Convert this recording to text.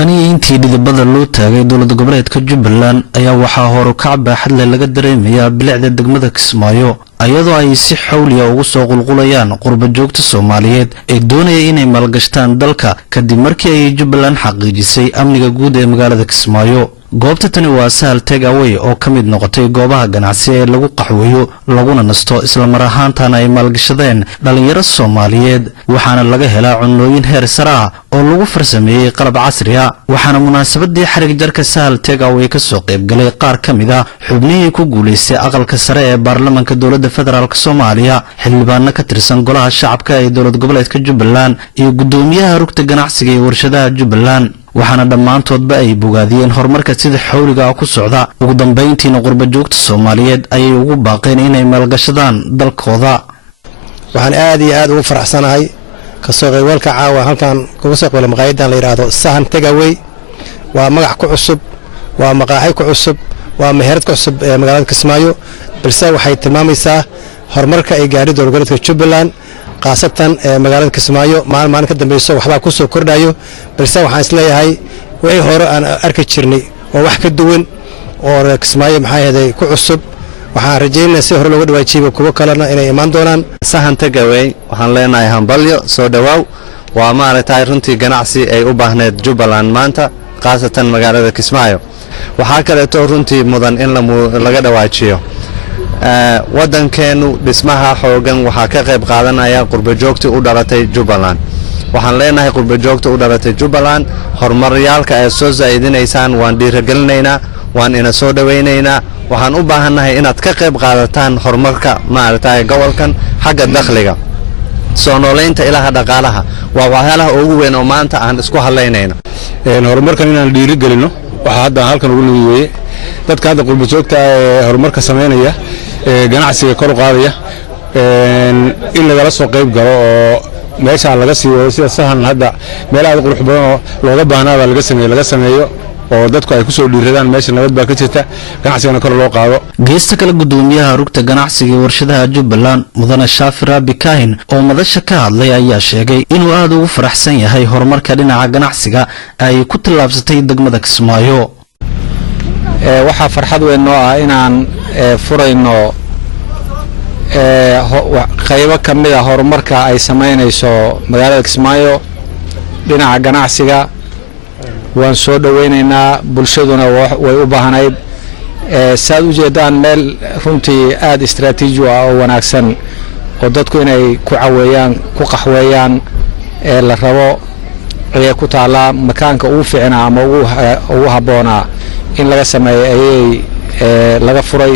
tani intii dhidibada loo taagay dowlad goboleedka Jubbaland ayaa waxaa hor ka baaxad laga dareemayaa bilicda degmada Kismaayo ayadoo ay si xawliya ugu soo qulqulayaan qurba joogta Soomaaliyeed ee doonaya inay maalgashtaan dalka kadib markii ay Jubbaland xaqiijisay amniga guud ee magaalada Kismaayo. goobta tani waa Sahal Takeaway oo kamid noqotay goobaha ganacsi ee lagu qaxweeyo laguna nasto isla mar ahaantaana ay maalgashadeen dhalinyaro Soomaaliyeed waxaana laga helaa cunnooyin heer sare ah oo lagu farsameeyay qalab casri ah. waxaana munaasabadii xarig jarka Sahal Takeaway ka soo qayb galay qaar kamid ah xubnihii ku guuleystay aqalka sare ee baarlamaanka dowladda federaalka Soomaaliya, xildhibaano ka tirsan golaha shacabka ee dowlad goboleedka Jubbaland iyo gudoomiyaha rugta ganacsiga ee warshadaha Jubbaland. waxaana dhammaantoodba ay bogaadiyeen horumarka sida xawliga ku socda. ugu dambeyntiina qurba joogta Soomaaliyeed ayay ugu baaqeen inay maalgashadaan dalkooda. waxaan aad iyo aad ugu faraxsanahay ka soo qaybgalka caawa halkan kuga soo qaybgalay maqaayadan la yiraahdo Sahal Takeaway. waa magac ku cusub, waa maqaaxi ku cusub, waa meherad ku cusub ee magaalada Kismaayo, balse waxay tilmaamaysaa horumarka ay gaadhay dowlad goboleedka Jubbaland qaasatan magaalada Kismaayo maalin ka dambeeyso waxba ku soo kordhayo. balse waxaan isleeyahay wixii hore aan arki jirnay oo wax ka duwan oo Kismaayo maxay ahayd ku cusub. waxaan rajaynayaa si hore looga dhawaajiyo kuwa kalena inay imaan doonaan. Sahal Takeaway waxaan leenahay hambalyo soo dhawaaw. waa maaragtay runtii ganacsi ay u baahneed Jubbaland maanta qaasatan magaalada Kismaayo. waxaa kale oo runtii mudan in laga dhawaajiyo wadankeenu dhismaha xoogan waxaa ka qayb qaadanaya qurba joogta u dhalatay Jubbaland. waxaan leenahay qurba joogta u dhalatay Jubbaland horumaryaalka ay soo zaidinaysaan waan dhiirigelinaynaa, waan ina soo dhaweynaynaa. waxaan u baahanahay inaad ka qayb qaadataan horumarka maaragtay gobolkan xagga dakhliga soo nooleynta ilaha dhaqaalaha. waa waxyaalaha ugu weyn oo maanta aan isku haleynayno horumarkan inaan dhiirigelino. waxa hadda halkan ugu niyeeyay dadka hadda qurba joogta ee horumarka sameynaya ganacsiga kor u qaadaya in laga soo qayb galo oo meesha laga siiyo sida Sahal hadda meel aad qurux badan oo looga baahnaa laga sameeyo oo dadku ay ku soo dhiiradaan meesha nabad baa ka jirta ganacsigana kor loo qaado. geesta kale gudoomiyaha rugta ganacsiga ee warshadaha Jubbaland Mudane Shaafi Rabi Kaahin oo madasha ka hadlay ayaa sheegay inuu aad ugu faraxsan yahay horumarka dhinaca ganacsiga ay ku tallaabsatay degmada Kismaayo. waxaa farxad weyn noo ah inaan furayno qaybo kamid ah horumarka ay sameynayso magaalada Kismaayo dhinaca ganacsiga. waan soo dhaweynaynaa, bulshaduna way u baahnayd. saad u jeedaan meel runtii aad istiraatiiji ah oo wanaagsan oo dadku inay ku caweeyaan ku qaxweeyaan la rabo ay ku taala makaanka ugu fiicnaa ama ugu haboonaa in laga sameeyo ayay laga furay.